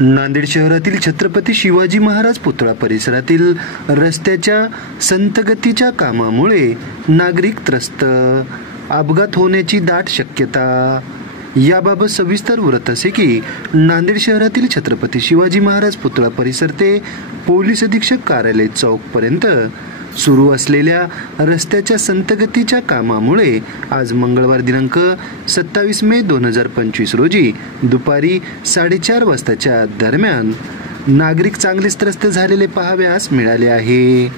नांदेड शहरातील छत्रपती शिवाजी महाराज पुतळा परिसरातील रस्त्याच्या संतगतीच्या कामामुळे नागरिक त्रस्त, अपघात होण्याची दाट शक्यता। याबाबत सविस्तर वृत्त असे की नांदेड शहरातील छत्रपती शिवाजी महाराज पुतळा परिसर ते पोलीस अधीक्षक कार्यालय चौक पर्यंत सुरू असलेल्या रस्त्याच्या संतगतीच्या कामामुळे आज मंगळवार दिनांक 27 मे 2025 रोजी दुपारी 4:30 वाजताच्या दरम्यान नागरिक चांगलेच त्रस्त झालेले पाहावयास मिळाले आहे।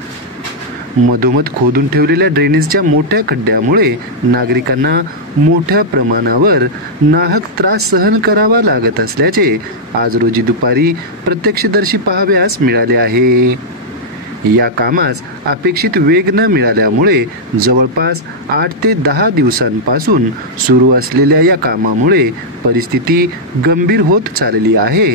मधोमध खोदून ठेवलेल्या ड्रेनेजच्या मोठ्या खड्ड्यामुळे नागरिकांना मोठ्या प्रमाणावर नाहक त्रास सहन करावा लागत असल्याचे आज रोजी दुपारी प्रत्यक्षदर्शी पाहावयास मिळाले आहे। या कामास अपेक्षित वेग न मिळाल्यामुळे जवळपास 8 ते 10 दिवसांपासून सुरू असलेल्या या कामामुळे परिस्थिती गंभीर होत चालली आहे।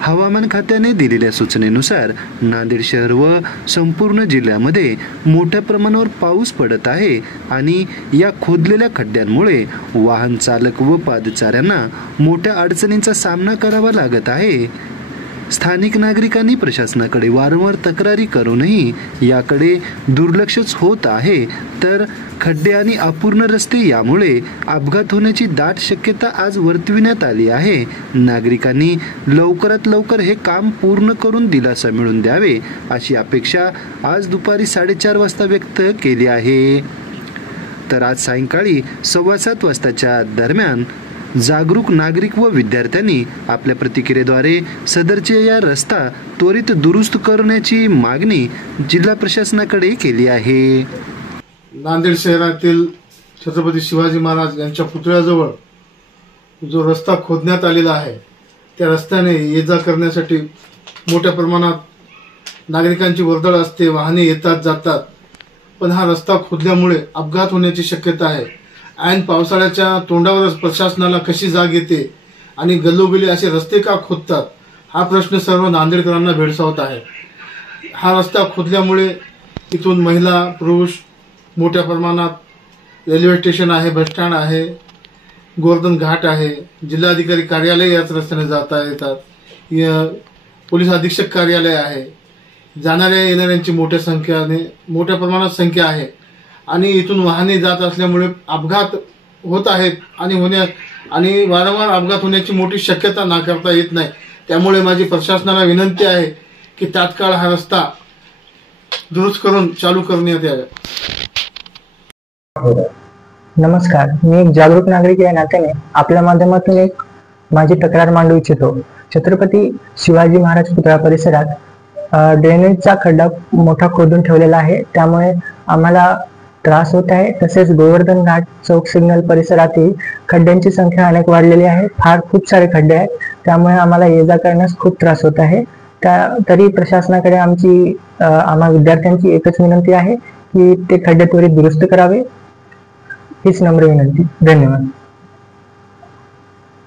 हवामान खात्याने दिलेल्या सूचनेनुसार नांदेड शहर व संपूर्ण जिल्ह्यामध्ये मोठ्या प्रमाणावर पाऊस पडत आहे आणि या खोदलेल्या खड्ड्यांमुळे वाहन चालक व पादचाऱ्यांना मोठ्या अडचणींचा सामना करावा लागत आहे। स्थानिक नागरिकांनी प्रशासनाकडे वारंवार तक्रारी करूनही याकडे दुर्लक्षच होत आहे, तर खड्डे आणि अपूर्ण रस्ते यामुळे अपघात होण्याची दाट शक्यता आज वर्तविण्यात आली आहे। नागरिकांनी लवकरात लवकर हे काम पूर्ण करून दिलासा मिळवून द्यावे अशी अपेक्षा आज दुपारी 4:30 वाजता व्यक्त केली आहे। तर आज सायंकाळी 7:15 वाजताच्या दरम्यान जागरूक नागरिक व विद्यार्थ्यांनी आपल्या प्रतिक्रियेद्वारे सदरचे या रस्ता त्वरित दुरुस्त करण्याची मागणी जिल्हा प्रशासनाकडे केली आहे। नांदेड शहरातील छत्रपती शिवाजी महाराज यांच्या पुतळ्याजवळ जो रस्ता खोदण्यात आलेला आहे त्या रस्त्याने ये जा करण्यासाठी मोठ्या प्रमाणात नागरिकांची वर्दळ असते, वाहने येतात जातात, पण हा रस्ता खोदल्यामुळे अपघात होण्याची शक्यता आहे। ऐन पावसाळ्याच्या तोंडावरच प्रशासनाला कशी जाग येते आणि गल्लोगल्ली असे रस्ते का खोदतात हा प्रश्न सर्व नांदेडकरांना भेडसावत आहे। हा रस्ता खोदल्यामुळे इथून महिला पुरुष मोठ्या प्रमाणात रेल्वे स्टेशन आहे, बसस्टँड आहे, गोवर्धन घाट आहे, जिल्हाधिकारी कार्यालय याच रस्त्याने जाता येतात, पोलीस अधीक्षक कार्यालय आहे, जाणाऱ्या येणाऱ्यांची मोठ्या प्रमाणात संख्या आहे आणि इथून वाहने जात असल्यामुळे अपघात होत आहेत आणि वारंवार अपघात होण्याची मोठी शक्यता नाकारता येत नाही। त्यामुळे माझी प्रशासनाला विनंती आहे की तात्काळ हा रस्ता दुरुस्त करून चालू करण्यात यावे। नमस्कार, मी एक जागरूक नागरिक या नात्याने आपल्या माध्यमातून एक माझी तक्रार मांडू इच्छितो। छत्रपती शिवाजी महाराज पुतळा परिसरात ड्रेनेजचा खड्डा मोठा खोदून ठेवलेला आहे, त्यामुळे आम्हाला त्रास होत आहे। तसेच गोवर्धन घाट चौक सिग्नल परिसरातील खड्ड्यांची संख्या अनेक वाढलेली आहे, खूप सारे खड्डे आहेत, त्यामुळे आम्हाला ये जा करण्यास खूप त्रास होत आहे। तरी प्रशासनाकडे आम्हा विद्यार्थ्यांची एकच विनंती आहे की ते खड्डे त्वरित दुरुस्त करावे, हीच नम्र विनंती। धन्यवाद।